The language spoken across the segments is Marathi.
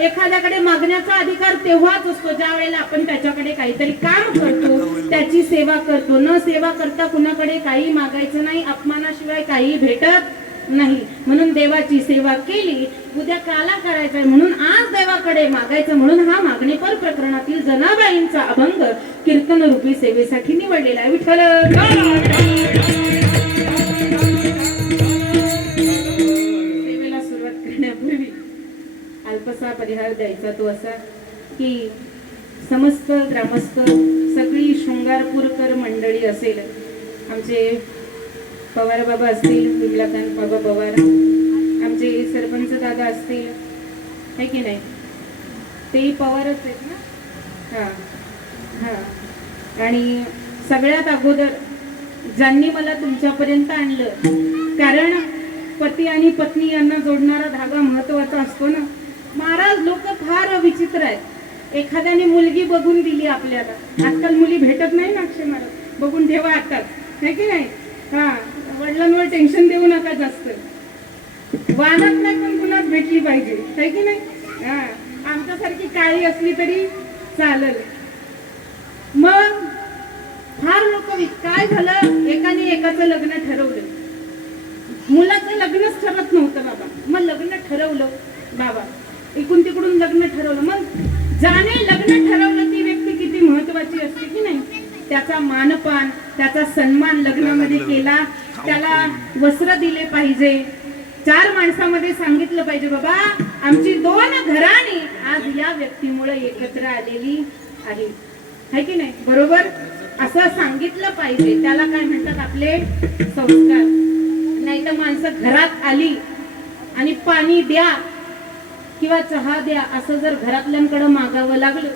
एखाद्याकडे मागण्याचा अधिकार तेव्हाच असतो ज्या वेळेला आपण त्याच्याकडे काहीतरी काम करतो, त्याची सेवा करतो. न सेवा करता कुणाकडे काही मागायचं नाही, अपमानाशिवाय काही भेटत नाही. म्हणून देवाची सेवा केली, उद्या काला करायचंय म्हणून आज देवाकडे मागायचं. म्हणून हा मागणेपर प्रकरणातील जनाबाईंचा अभंग कीर्तन रूपी सेवेसाठी निवडलेला आहे. विठ्ठल सेवेला सुरुवात करण्यापूर्वी अल्पसा परिहार द्यायचा तो असा की समस्त ग्रामस्थ, सगळी शृंगारपूरकर मंडळी असेल, आमचे पवार बाबा असतील, विमलाकांत बाबा पवार, आमचे सरपंच दादा असतील, है की नाही, तेही पवारच आहेत ना. हा हा. आणि सगळ्यात अगोदर ज्यांनी मला तुमच्यापर्यंत आणलं, कारण पती आणि पत्नी यांना जोडणारा धागा महत्वाचा असतो ना. महाराज लोक फार विचित्र आहेत. एखाद्याने मुलगी बघून दिली आपल्याला, आजकाल मुली भेटत नाही ना अक्षय महाराज, बघून ठेवा आताच, है की नाही. हा, वडिलांवर टेन्शन देऊ नका जास्त, वाहनात नाही पण गुणात भेटली पाहिजे, है की नाही. हा, आमच्यासारखी काळी असली तरी चालेल. मग फार लोक काय झालं, एकाने एकाचं लग्न ठरवलं, मुलाचं लग्नच ठरत नव्हतं बाबा, मग लग्न ठरवलं बाबा, इकडून तिकडून लग्न ठरवलं. मग ज्याने लग्न ठरवलं ती व्यक्ती किती महत्वाची असते की नाही. त्याचा मानपान, त्याचा सन्मान लग्नामध्ये केला, त्याला वस्त्र दिले पाहिजे, 4 माणसामध्ये सांगितलं पाहिजे बाबा आमची 2 घराणी आज या व्यक्तीमुळे एकत्र आलेली आहे, है की नाही. बरोबर असं सांगितलं पाहिजे. त्याला काय म्हणतात आपले संस्कार. नाही तर माणसं घरात आली आणि पाणी द्या किंवा चहा द्या असं जर घरातल्यांकडे मागावं लागलं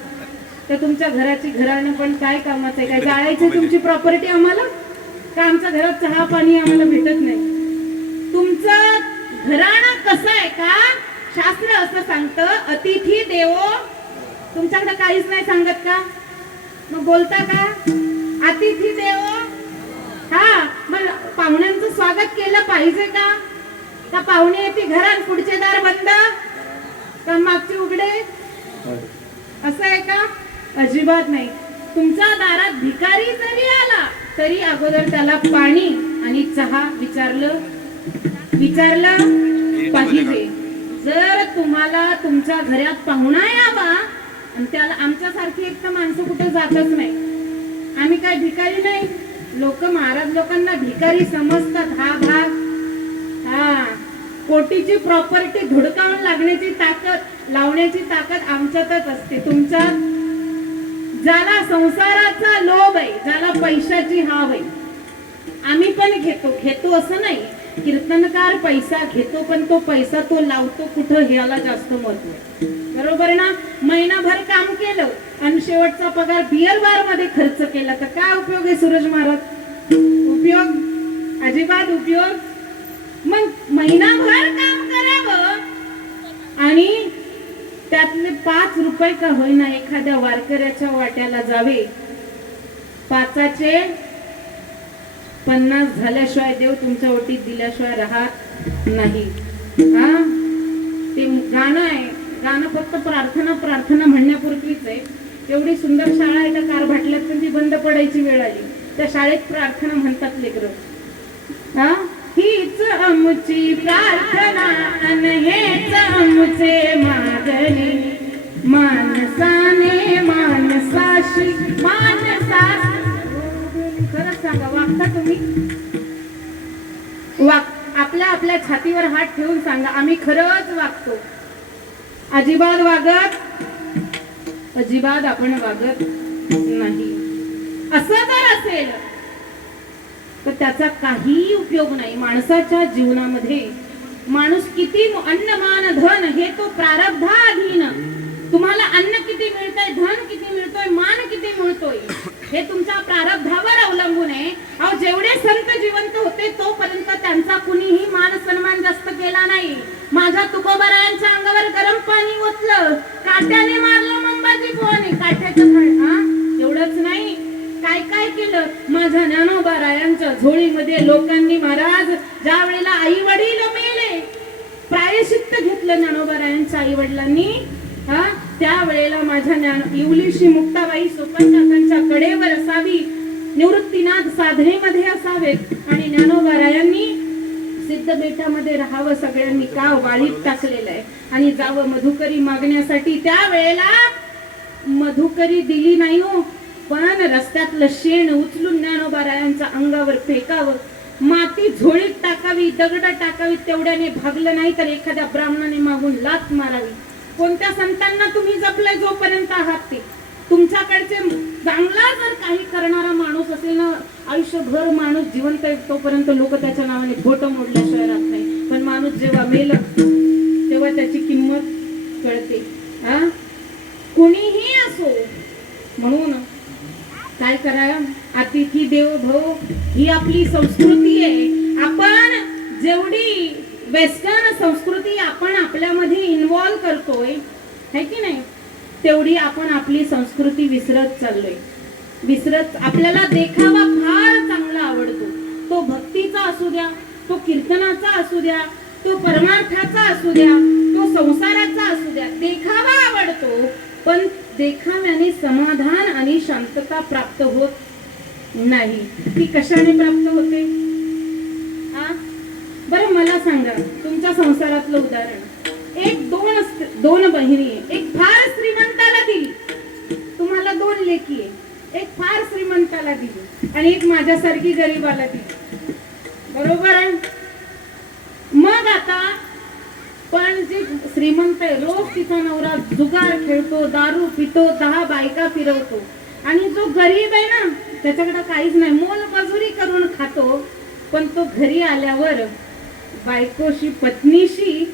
तर तुमच्या घराची घराणं पण काय कामाचं आहे. काय जाळायचं तुमची प्रॉपर्टी आम्हाला, का आमच्या घरात चहा पाणी आम्हाला भेटत नाही. तुमचं घराणं कसं आहे का, शास्त्र असं सांगतं अतिथी देवो. तुमच्याकडे काहीच नाही सांगत का, मग बोलता का अतिथी देवो. हा, मग पाहुण्यांचं स्वागत केलं पाहिजे का, का पाहुणे येते घरात पुढचे दार बंद का मागचे उघडे, असं आहे का. अजिबात नाही. तुमच्या दारात भिकारी जरी आला तरी अगोदर त्याला पाणी आणि चहा विचारलं पाहिजे. जर तुम्हाला तुमच्या घरात पाहुणा यावा आणि त्याला आमच्यासारखी एक तर माणसं कुठे जातच नाही. आम्ही काय भिकारी नाही. लोक महाराज लोकांना भिकारी समजतात. हा भाग, हा कोटीची प्रॉपर्टी धुडकावून लागण्याची ताकद, लावण्याची ताकद आमच्यातच असते, तुमच्यात. ज्याला संसाराचा लोभ आहे, ज्याला पैशाची हाव आहे, आम्ही पण घेतो असं नाही. कीर्तनकार पैसा घेतो पण तो पैसा तो लावतो कुठं ह्याला जास्त महत्व आहे. बरोबर ना. महिनाभर काम केलं आणि शेवटचा पगार बिअर बार मध्ये खर्च केला तर काय उपयोग आहे सूरज महाराज. उपयोग, अजिबात उपयोग. मग महिनाभर काम करावं आणि त्यातले 5 रुपये का होईना एखाद्या वारकऱ्याच्या वाट्याला जावे. 5चे 50 झाल्याशिवाय देव तुमच्या ओटीत दिल्याशिवाय राहत नाही. हा, ते गाणं आहे. गाणं फक्त प्रार्थना म्हणण्यापुरतीच आहे. एवढी सुंदर शाळा आहे त्या कार भाटल्यात पण ती बंद पडायची वेळ आली. त्या शाळेत प्रार्थना म्हणतात लेकरं. हा, हीच आमची प्रार्थना अन हेच आमचे मागणे, मानसाने मानसाशी मानसास. खरंच सांगा, वागता तुम्ही? आपल्या छातीवर हात ठेवून सांगा आम्ही खरंच वागतो. अजिबात आपण वागत नाही. असं जर असेल तर त्याचा काहीही उपयोग नाही. माणसाच्या जीवनामध्ये माणूस किती अन्न मान धन हे तो प्रारब्धाधीन. तुम्हाला अन्न किती मिळतंय, धन किती मिळतोय, मान किती मिळतोय हे तुमच्या प्रारब्धावर अवलंबून आहे. अहो, जेवढे संत जिवंत होते तोपर्यंत त्यांचा कुणीही मान सन्मान जास्त केला नाही. माझ्या तुकोबारायांच्या अंगावर गरम पाणी ओतलं, काट्याने मारलं मंबाजी पोहाने, काट्याचं झाड. एवढंच नाही, काय काय केलं. माझ्या ज्ञानोबारायांच्या झोळीमध्ये लोकांनी महाराज ज्या वेळेला आई वडील मेले प्रायश्चित्त घेतलं ज्ञानोबारायांच्या आई वडिलांनी. हा त्या वेळेला माझ्या इवलीशी मुक्ताबाई सोपानकाकांच्या कडेवर असावी, निवृत्तीनाथ साधनेमध्ये असावेत आणि ज्ञानोबारायांनी सिद्ध बेटामध्ये राहावं. सगळ्यांनी का वाळीत टाकलेलं आहे आणि जावं मधुकरी मागण्यासाठी. त्या वेळेला मधुकरी दिली नाही हो, पण रस्त्यातलं शेण उचलून ज्ञानोबारायांच्या अंगावर फेकावं, माती झोळीत टाकावी, दगड टाकावी. तेवढ्याने भागलं नाही तर एखाद्या ब्राह्मणाने मागून लाथ मारावी. कोणत्या संतांना तुम्ही जपलंय जोपर्यंत आहात ते. तुमच्याकडचे चांगला जर काही करणारा माणूस असेल ना, आयुष्यभर माणूस जिवंत आहे तोपर्यंत लोक त्याच्या नावाने बोट मोडल्याशिवाय राहत नाही. पण माणूस जेव्हा मेलं तेव्हा त्याची किंमत कळते. हा कोणीही असो. म्हणून काय करा, अतिथी देवो भव ही आपली संस्कृती आहे. आपण जेवढी वेस्टर्न संस्कृती आपण आपल्यामध्ये इन्व्हॉल्व करतोय है की नाही, तेवढी आपण आपली संस्कृती विसरत चाललोय. आपल्याला देखावा फार चांगला आवडतो. तो भक्तीचा असू द्या, तो कीर्तनाचा असू द्या, तो परमार्थाचा असू द्या, तो संसाराचा असू द्या. देखावा आवडतो, पण देखाव्याने समाधान आणि शांतता प्राप्त होत नाही. ती कशाने प्राप्त होते? बरं मला सांगा, तुमच्या संसारातलं उदाहरण. दोन बहिणी आहे, एक फार श्रीमंताला दिली, तुम्हाला 2 लेकी आहे. एक फार श्रीमंताला दिली आणि एक माझ्यासारखी गरीबाला दिली. बरोबर आहे? मग आता पण जे श्रीमंत आहे रोज तिचा नवरा जुगार खेळतो, दारू पितो, 10 बायका फिरवतो. आणि जो गरीब आहे ना त्याच्याकडे काहीच नाही, मोलमजुरी करून खातो. पण तो घरी आल्यावर बायकोशी पत्नीशी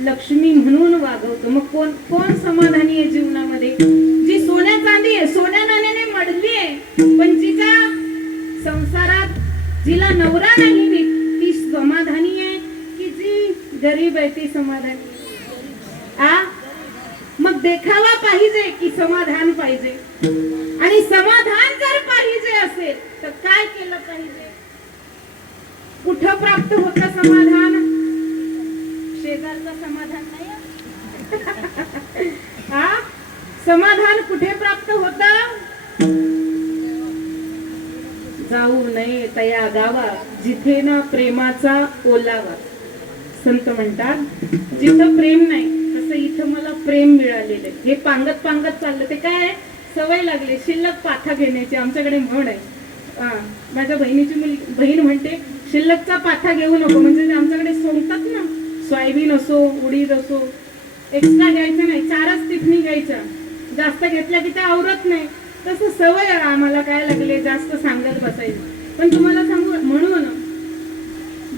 लक्ष्मी म्हणून वागवतो. मग कोण समाधानी आहे जीवनामध्ये? जी सोन्या चांदी आहे, सोन्या नाण्याने मडली आहे, पण जिच्या संसारात जिला नवरा नाही ती समाधानी आहे, की जी गरीब आहे ती समाधानी? मग देखावा पाहिजे की समाधान पाहिजे? आणि समाधान जर पाहिजे असेल तर काय केलं पाहिजे? कुठं प्राप्त होतं समाधान? शेजारचं समाधान नाही. समाधान कुठे प्राप्त होतं? जाऊ नये तया गावा जिथे ना प्रेमाचा ओलावा. संत म्हणतात जिथं प्रेम नाही तसं इथं मला प्रेम मिळालेलं. हे पांगत चाललं. ते काय आहे? सवय लागली शिल्लक पाथा घेण्याची. आमच्याकडे म्हण आहे. माझ्या बहिणीची बहीण म्हणते शिल्लकचा पाथा घेऊ नको. म्हणजे आमच्याकडे सोंगतात ना, सोयाबीन असो उडीद असो, एक्स्ट्रा घ्यायचं नाही, 4च टिफनी घ्यायच्या. जास्त घेतल्या की त्या आवरत नाही. तसं सवय आम्हाला काय लागले जास्त सांगत बसायचं. पण तुम्हाला सांगू, म्हणून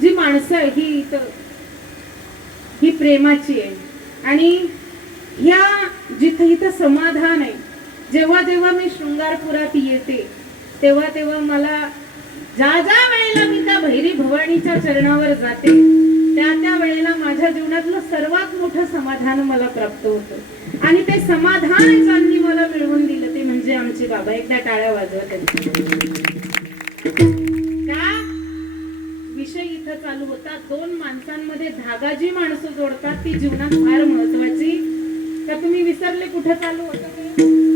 जी माणसं आहे ही प्रेमाची आहे. आणि ह्या इथं समाधान आहे. जेव्हा मी शृंगारपुरात येते तेव्हा मला ज्या वेळेला मी त्या भैरी भवानीच्या चरणावर जाते त्या वेळेला माझ्या जीवनातलं सर्वात मोठं समाधान मला प्राप्त होतं. आणि ते समाधान ज्यांनी मला मिळवून दिलं ते म्हणजे आमचे बाबा. एकदा टाळ्या वाजवत का? विषय इथं चालू होता. 2 माणसांमध्ये धागा जी माणसं जोडतात ती जीवनात फार महत्वाची. का तुम्ही विसरले कुठं चालू होतं?